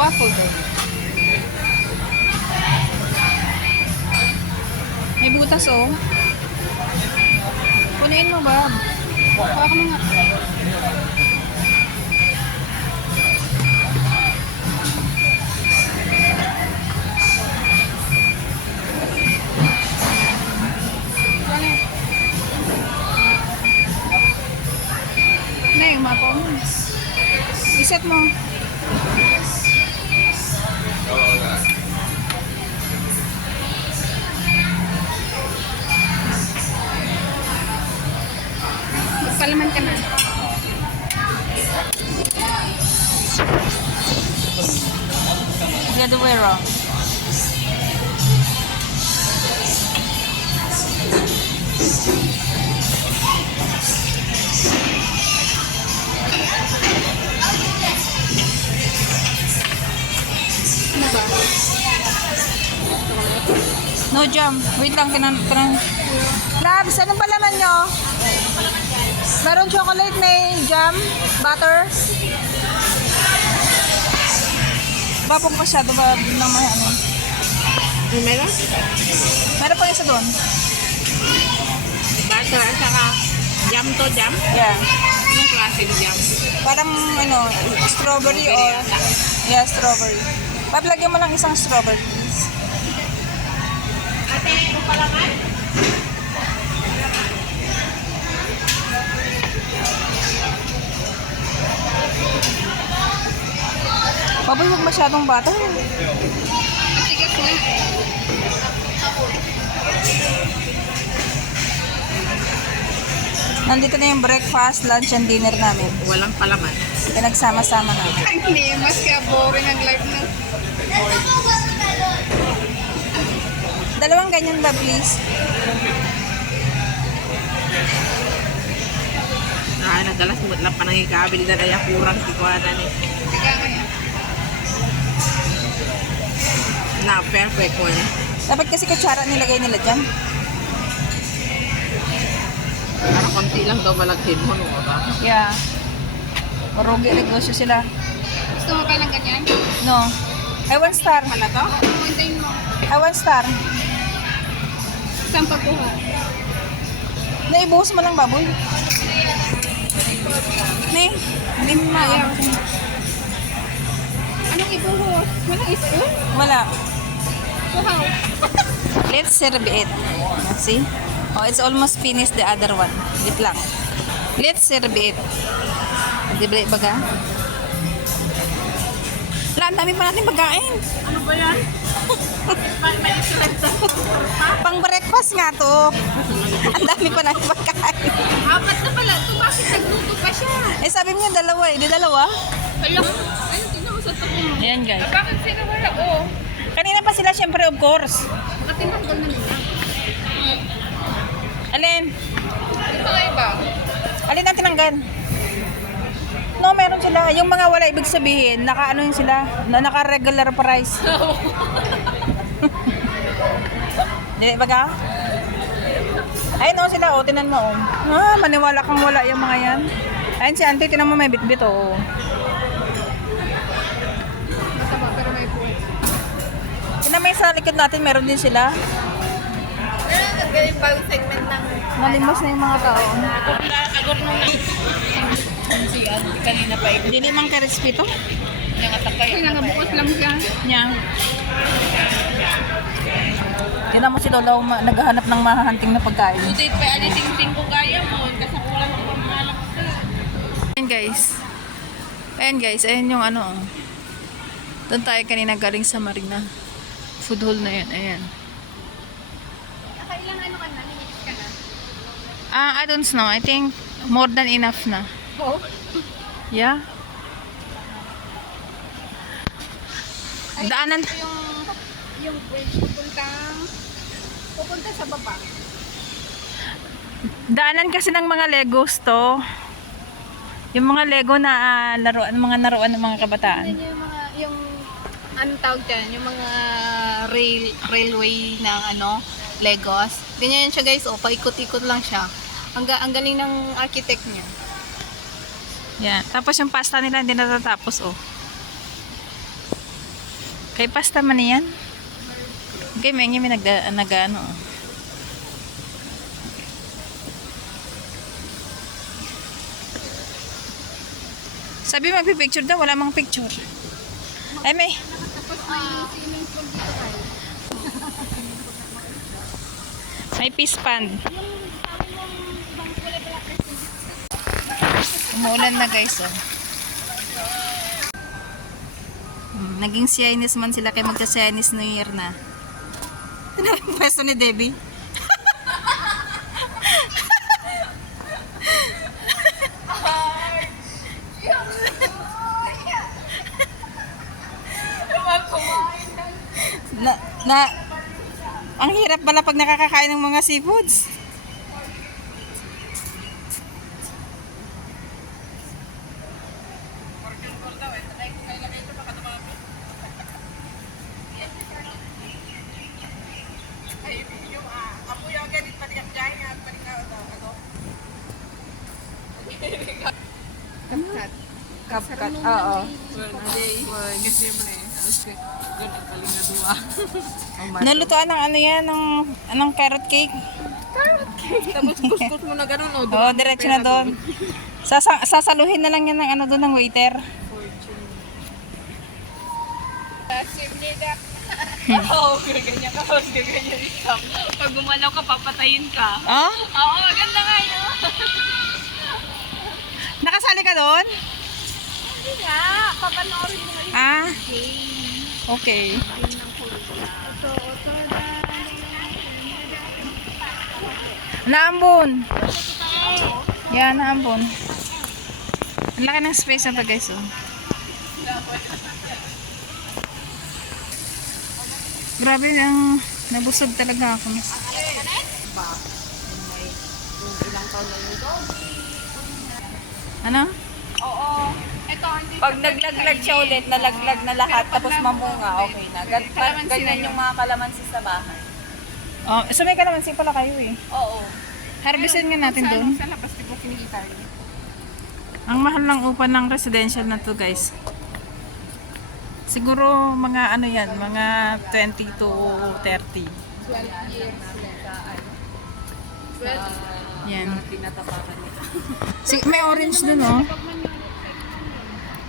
Waffle din. May butas oh. Punuin mo ba? Hawakan mo nga. Neng, mapong. Iset mo. Palaman ka na. The other way around. Ano ba? No jam. Wait lang, Labs, anong palaman nyo? Meron chocolate, may jam, butter. Bapong masyado ba ng may ano? Meron? Meron pa isa doon. Butter at saka jam to jam? Yeah. Anong klaseng jam? Parang ano, strawberry or... Yeah, strawberry. Paplagyan mo lang isang strawberry, please. Ate, ano palaman? Baboy, huwag masyadong butter. Matigas na. Nandito na yung breakfast, lunch, and dinner namin. Walang palaman. Pinagsama-sama namin. Hindi, mas kaya boring ang life na. Dalawang ganyan ba, please? Nadalas mo lang pa nang ikabil na kaya kurang ikuanan eh. Kaya kaya. Na, perfect ko eh. Dapat kasi kutsara nilagay nila dyan. Para konti lang daw malagtin mo, no ba? Yeah. Marugi negosyo sila. Gusto mo ba ng ganyan? No. I want star. Wala to? Maintain mo. I want star. Isang pagkuha. Naibuhos mo lang baboy. Ne, hindi mo maayaw. Anong ibuhos? Walang spoon? Wala. So how? Let's serve it. See? Oh, it's almost finished the other one. Wait lang. Let's serve it. Di ba baga? Wala, ang dami pa natin pagkain. Ano ba yan? May excellent. Pang breakfast nga to. Ang dami pa natin pagkain. Apat na pala. Ito bakit nagluto pa siya? Eh, sabi mo niya dalawa eh. Di dalawa? Alam. Ayun, tingnan mo sa tapo mo. Ayan, guys. Bakit sila wala? Oo. Kanina pa sila, syempre, of course. Baka tinanggal na nila. Alin? Ito nga iba. Alin ang tinanggal? No, meron sila. Yung mga wala, ibig sabihin, naka-ano yun sila, naka-regular price. Hindi ba ka? Ayun no, sila, oh, tinan mo, oh. Ah, maniwala kang wala yung mga yan. Ayun si auntie, tinan mo may bit-bit, oh. Masama pero may buhay. Tinan mo yung sa likod natin, meron din sila. Pero nag-galing bagong segment ng... Nalimos na yung mga tao. Agor nung na. Si kanina pa ito. Hindi limang crispy to. Yung atakay. Nangabukos lang siya. Nya. Tinan mo si Lola, naghahanap ng mahahunting na pagkain. Sutit pa aliting-ting ko kaya mo. Kasi kulang ko pang malak ka. Ayan guys. Ayan guys, ayan yung ano. Doon tayo kanina galing sa Marina. Food hall na yan, ayan. Nakailang ano ka na? Nilinis ka na? I don't know. I think more than enough na. Oo. Yeah. Daanan. Yung bridge pupunta sa baba. Daanan kasi ng mga Legos to. Yung mga Lego na laruan, mga naruan ng mga kabataan. Yan yung mga, yung, anong tawag dyan? Yung mga railway ng ano, Legos. Ganyan siya guys, oh, paikot-ikot lang siya. Ang galing ng architect niya. Yan. Tapos yung pasta nila hindi natatapos, oh. Kay pasta man yan. Okay, may nag-ano. Sabi magpipicture daw, wala mang picture. Ay, may. May fish pond. Umuulan na guys, oh. Naging Chinese man sila kay magka-Chinese New Year na. Ito na yung pwesto ni Debbie. Ang hirap pala pag nakakakain ng mga seafoods. Kapkat, oo. Nalutuan ng ano yan, ng carrot cake. Carrot cake. Tapos kuskus mo na ganun, o. Oo, diretso na doon. Sasaluhin na lang yan ng ano doon ng waiter. Oo, ganyan ka. Ganyan stop. Pag gumalaw ka, papatayin ka. Oh? Oo, maganda nga yun. Nakasali ka doon? Hindi nga. Papanoorin mo yung Ah, game. okay. Naambon. Yan, naambon. Ang laki ng space na to guys, oh. Grabe, ang nabusog talaga ako. Ano? Oo. Ito, hindi. Pag naglaglag siya ulit, nalaglag na lahat, tapos mamunga, okay na. Ganyan yung mga kalamansi sa bahay. Oh, so may kalamansi pala kayo eh. Oo. Harvestin nga natin doon. Sa labas, di ba kinikita yun? Ang mahal ng upa ng residential na to guys. Siguro mga ano yan, mga 20 to 30. 12 years. Yan. Tinatapakan nila. May orange dun oh.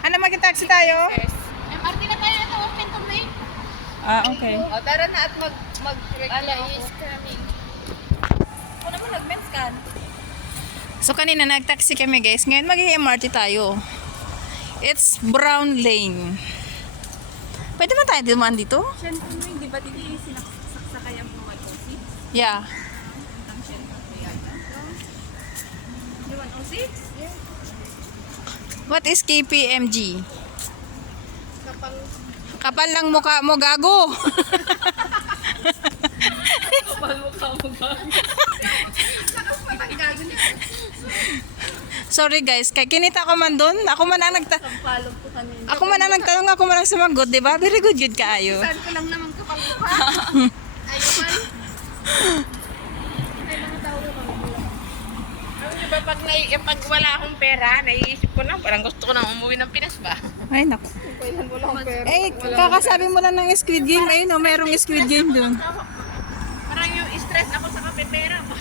Ano, mag-taxi tayo? MRT na tayo ito, open to me. Ah, okay. O, tara na at Ala is coming. Ako naman nag-men's can. So kanina nag-taxi kami guys. Ngayon mag-MRT tayo. It's Brown Lane. Pwede ba tayo dumaan dito? Siyempre, di ba dito yung sinaksakay ang mga coffee? Yeah. Ang siyempre, yata. You want 06? Yeah. What is KPMG? Kapal. Kapal ng mukha mo, gago. Kapal mo ka mo ba? Matanggago niya. Sorry guys, kay kinita ko man doon. Ako man ang Sampalog ko kanina. ako man ang nagtanong, ako man ang sumagot, 'di ba? Very good kaayo. Saan ko lang naman kapal mukha. Ayun man. Ay, mga tao na Diba pag wala akong pera, naiisip ko na, parang gusto ko nang umuwi ng Pinas ba? Ay nako. kailan mo lang pera. Eh, kakasabi mo lang ng Squid Game. Ayun, oh, merong Squid Game doon. Parang yung stress ako sa kape pera ba?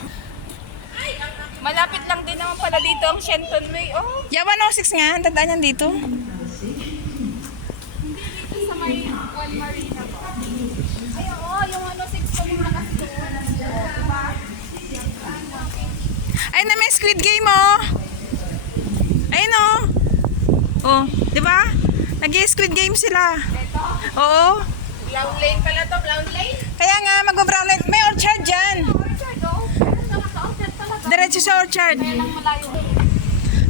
Malapit lang din naman pala dito ang Shenton Way. Oh, Yeah, 106 nga. Ang tandaan yan dito. Sa may One Marina po. Ay, oo, yung ano, 6 pa muna kasi doon. Diba? Ay, na may Squid Game, oh. Ayun, oh. Oh, di ba? Nag-Squid Game sila. Oo. Brown Lane pala to, Brown Lane. Kaya nga, mag-brown light. May orchard dyan. Orchard, oh. Naka-outlet talaga. Diretso sa orchard. Kaya lang malayo.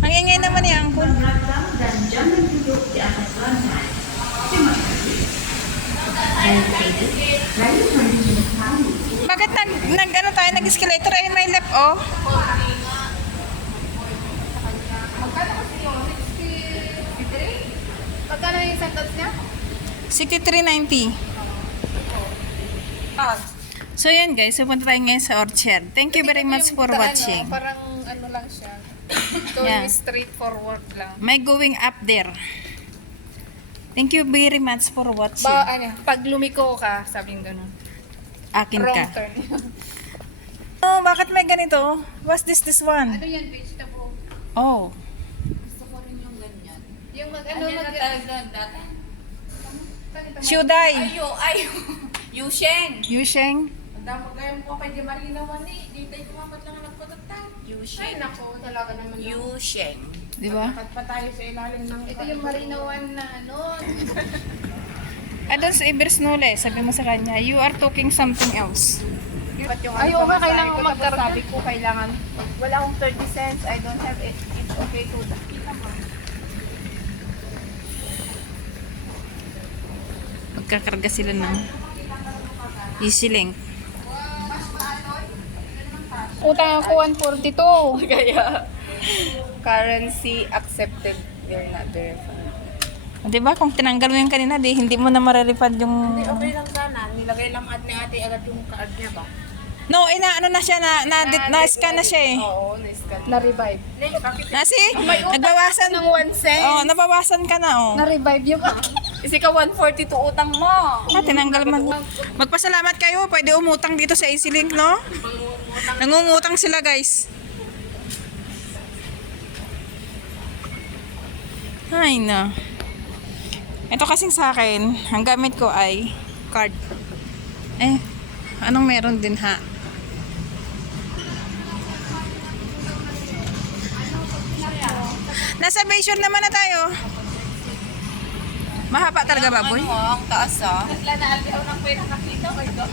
Ang ingay naman ni Angkol. Bakit ano tayo, nag-escalator? Ayun, may left, oh. Magkano kasi yun? 63? Magkano yung sentence niya? 63.90. So yan guys, pupunta tayo ngayon sa orchard. Thank you very much for watching. Parang ano lang siya. Yeah. Going straight forward lang. May going up there. Thank you very much for watching. Pag lumiko ka, sabing ganun. Akin Wrong ka. turn. Oh, bakit may ganito? What's this one? Ano yan, vegetable? Oh. Gusto ko rin yung ganyan. Yung Ano na talaga dati? Shudai. Yusheng! Yusheng. Ang dami kayong po kay Di Marina Wani. Di tayo kumapat lang nagpatagtag. Ay, Yusheng. nako, talaga naman. Yusheng. Di ba? Lakad pa tayo sa ilalim ng... Ito yung marinawan na ano. Doon sa Ibersnole, sabi mo sa kanya, you are talking something else. Ay, oo nga, kailangan ko magkarga. Sabi ko, kailangan. Wala akong 30 cents. I don't have it. It's okay to kita mo. Magkakarga sila ng EasyLink. Utang ako 142. Kaya, currency accepted. They're not verified. Di ba? Kung tinanggal mo yung kanina, di, hindi mo na marerefund yung... Hindi, okay lang sana. Nilagay lang at ni ate agad yung card niya ba? No, ano na siya, na-scan na siya eh. Oo, na-scan. Na-revive. Bakit? Nasi, nagbawasan. Ng 1 cent. Oh, nabawasan ka na oh. Na-revive yung Kasi ka 142 utang mo. Tinanggal man. Magpasalamat kayo, pwede umutang dito sa EasyLink, no? Nangungutang sila, guys. Ay, na. Ito kasing sa akin, ang gamit ko ay card. Anong meron din ha? Nasa Bayshore naman na tayo. Mahaba talaga, baboy. Ang taas ah. Wala na aldaw ng pera nakita ko ito.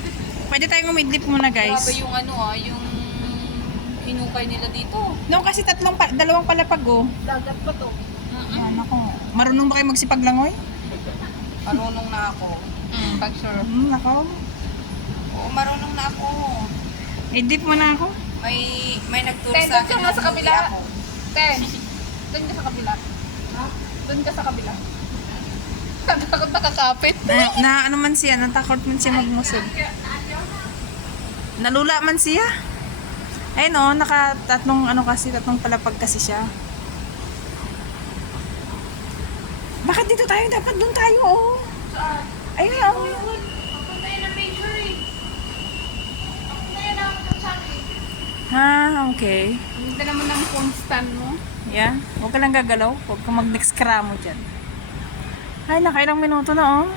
Pwede tayong umidlip muna, guys. Grabe yung yung hinukay nila dito. No, kasi dalawang palapag, oh. Dagat pa to. Yan ako. Marunong ba kayo magsipaglangoy? Marunong na ako. Pag sure. Nako. Oo, marunong na ako. I-dip mo na ako. May nagturo Ten, sa doon akin. ka nga sa ng kabila. huli ako. Ten. Doon ka sa kabila. Ha? Doon ka sa kabila. Takot nakakapit. Ano man siya, natakot man siya magmusod. Nalula man siya. Ayun oh, tatlong palapag kasi siya. Bakit dito tayo? Dapat doon tayo, oh. Ayun, oh. Papunta yun ang major eh. Papunta yun ang sabi. Okay. Papunta naman ng phone stand mo. Yeah. Huwag ka lang gagalaw. Huwag ka mag-next mo dyan. Ay, nakailang minuto na, oh.